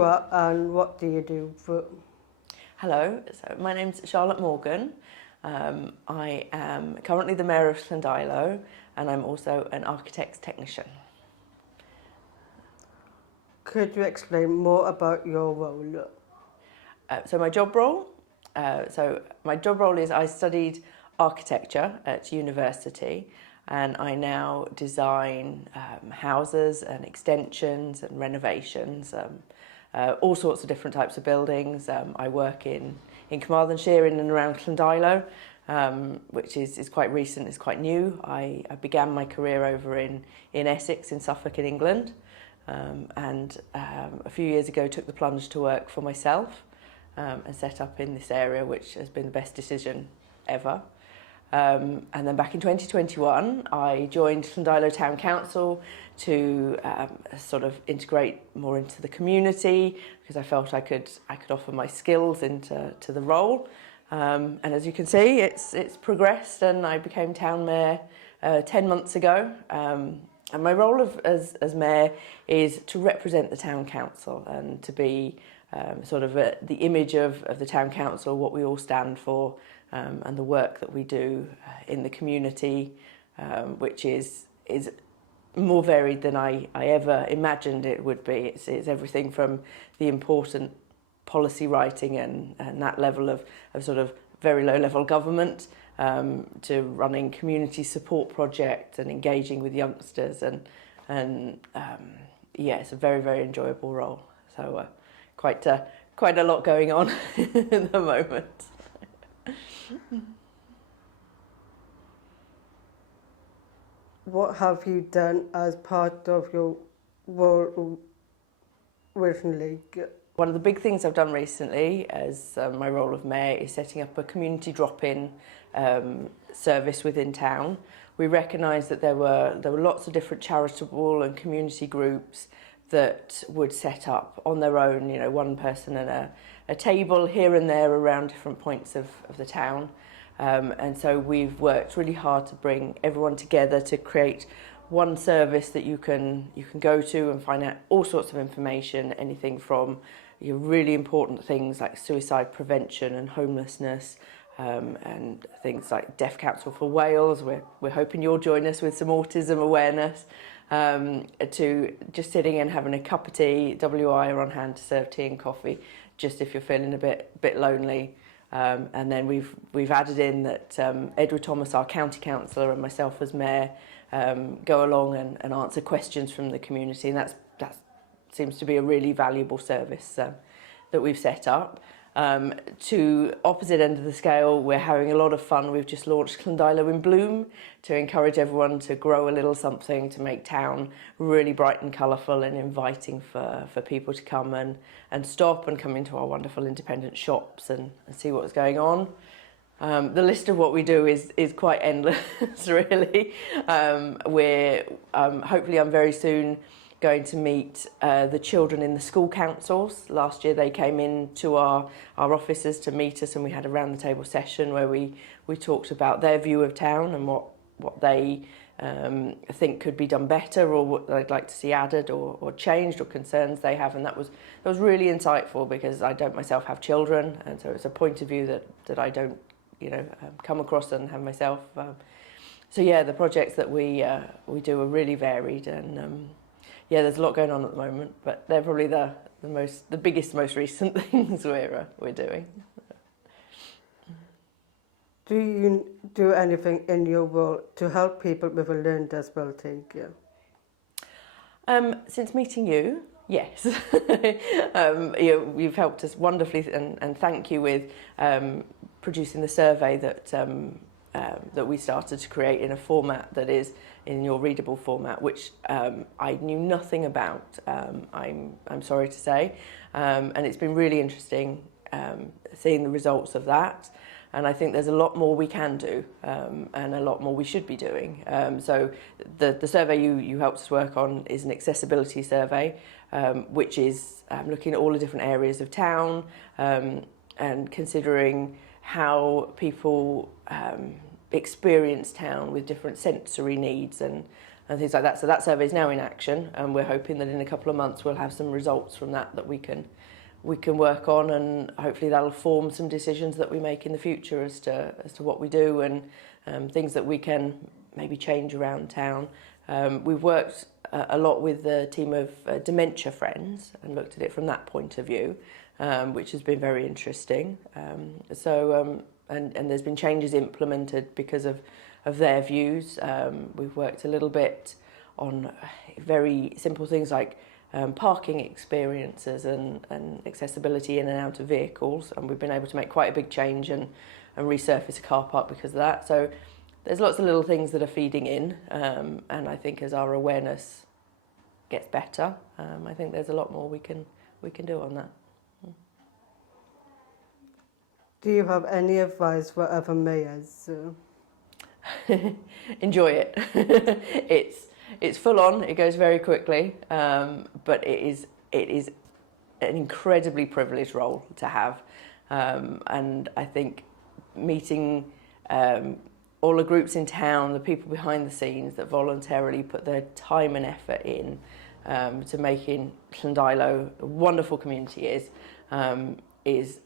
you are and what do you do for... Hello, so my name's Charlotte Morgan. I am currently the Mayor of Llandeilo and I'm also an architect's technician. Could you explain more about your role? So my job role is I studied architecture at university and I now design houses and extensions and renovations, all sorts of different types of buildings. I work in Carmarthenshire in and around Llandeilo, which is quite recent, is quite new. I began my career over in Essex in Suffolk in England, and a few years ago took the plunge to work for myself and set up in this area, which has been the best decision ever. And then back in 2021, I joined Llandeilo Town Council to sort of integrate more into the community because I felt I could offer my skills into the role. And as you can see, it's progressed, and I became town mayor 10 months ago. And my role as mayor is to represent the town council and to be sort of the image of the town council, what we all stand for, and the work that we do in the community, which is more varied than I ever imagined it would be. It's everything from the important policy writing and that level of sort of very low level government to running community support projects and engaging with youngsters, and yeah, it's a very, very enjoyable role. So quite a lot going on at the moment. What have you done as part of your role recently? One of the big things I've done recently as my role of mayor is setting up a community drop-in service within town. We recognised that there were lots of different charitable and community groups that would set up on their own, you know, one person and a table here and there around different points of the town. And so we've worked really hard to bring everyone together to create one service that you can go to and find out all sorts of information, anything from really important things like suicide prevention and homelessness, and things like Deaf Council for Wales. We're hoping you'll join us with some autism awareness, to just sitting and having a cup of tea. WI are on hand to serve tea and coffee, just if you're feeling a bit lonely. And then we've added in that Edward Thomas, our county councillor, and myself as mayor go along and answer questions from the community, and that seems to be a really valuable service that we've set up. To opposite end of the scale, we're having a lot of fun. We've just launched Llandeilo in Bloom to encourage everyone to grow a little something to make town really bright and colourful and inviting for people to come and stop and come into our wonderful independent shops and see what's going on. The list of what we do is quite endless, really. Hopefully I'm very soon going to meet the children in the school councils. Last year they came in to our offices to meet us, and we had a round the table session where we talked about their view of town and what they think could be done better, or what they'd like to see added or changed, or concerns they have. And that was really insightful, because I don't myself have children, and so it's a point of view that I don't come across and have myself. So yeah, the projects that we do are really varied, and yeah, there's a lot going on at the moment, but they're probably the biggest, most recent things we're doing. Do you do anything in your role to help people with a learning disability? Since meeting you, yes. You've helped us wonderfully, and thank you with producing the survey that we started to create in a format that is in your readable format, which I knew nothing about, I'm sorry to say, and it's been really interesting seeing the results of that. And I think there's a lot more we can do, and a lot more we should be doing. So the survey you helped us work on is an accessibility survey, which is looking at all the different areas of town and considering how people experience town with different sensory needs and and things like that. So that survey is now in action, and we're hoping that in a couple of months we'll have some results from that we can work on, and hopefully that'll form some decisions that we make in the future as to what we do, and things that we can maybe change around town. We've worked a lot with the team of dementia friends and looked at it from that point of view, which has been very interesting. And there's been changes implemented because of their views. We've worked a little bit on very simple things like parking experiences and accessibility in and out of vehicles, and we've been able to make quite a big change and resurface a car park because of that. So there's lots of little things that are feeding in, and I think as our awareness gets better, I think there's a lot more we can do on that. Do you have any advice for other mayors? Enjoy it. It's full on. It goes very quickly, but it is an incredibly privileged role to have, and I think meeting all the groups in town, the people behind the scenes that voluntarily put their time and effort in to making Llandeilo a wonderful community is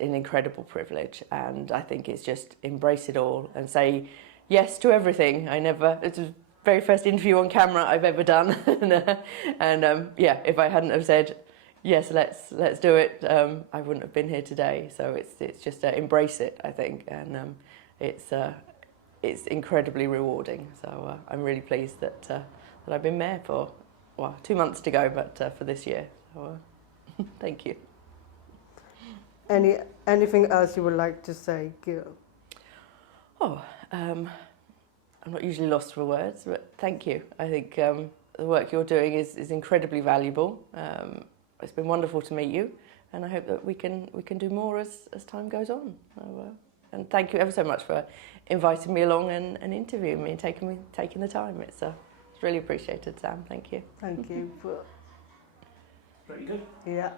an incredible privilege, and I think it's just embrace it all and say yes to everything. It's the very first interview on camera I've ever done, and if I hadn't have said yes, let's do it, I wouldn't have been here today. So it's just embrace it, I think, and it's incredibly rewarding. So I'm really pleased that I've been mayor for 2 months to go, but for this year. So thank you. Anything else you would like to say, Gil? I'm not usually lost for words, but thank you. I think the work you're doing is incredibly valuable. It's been wonderful to meet you, and I hope that we can do more as time goes on. So, and thank you ever so much for inviting me along and interviewing me and taking the time. It's really appreciated, Sam. Thank you. Thank you. Pretty good. Yeah.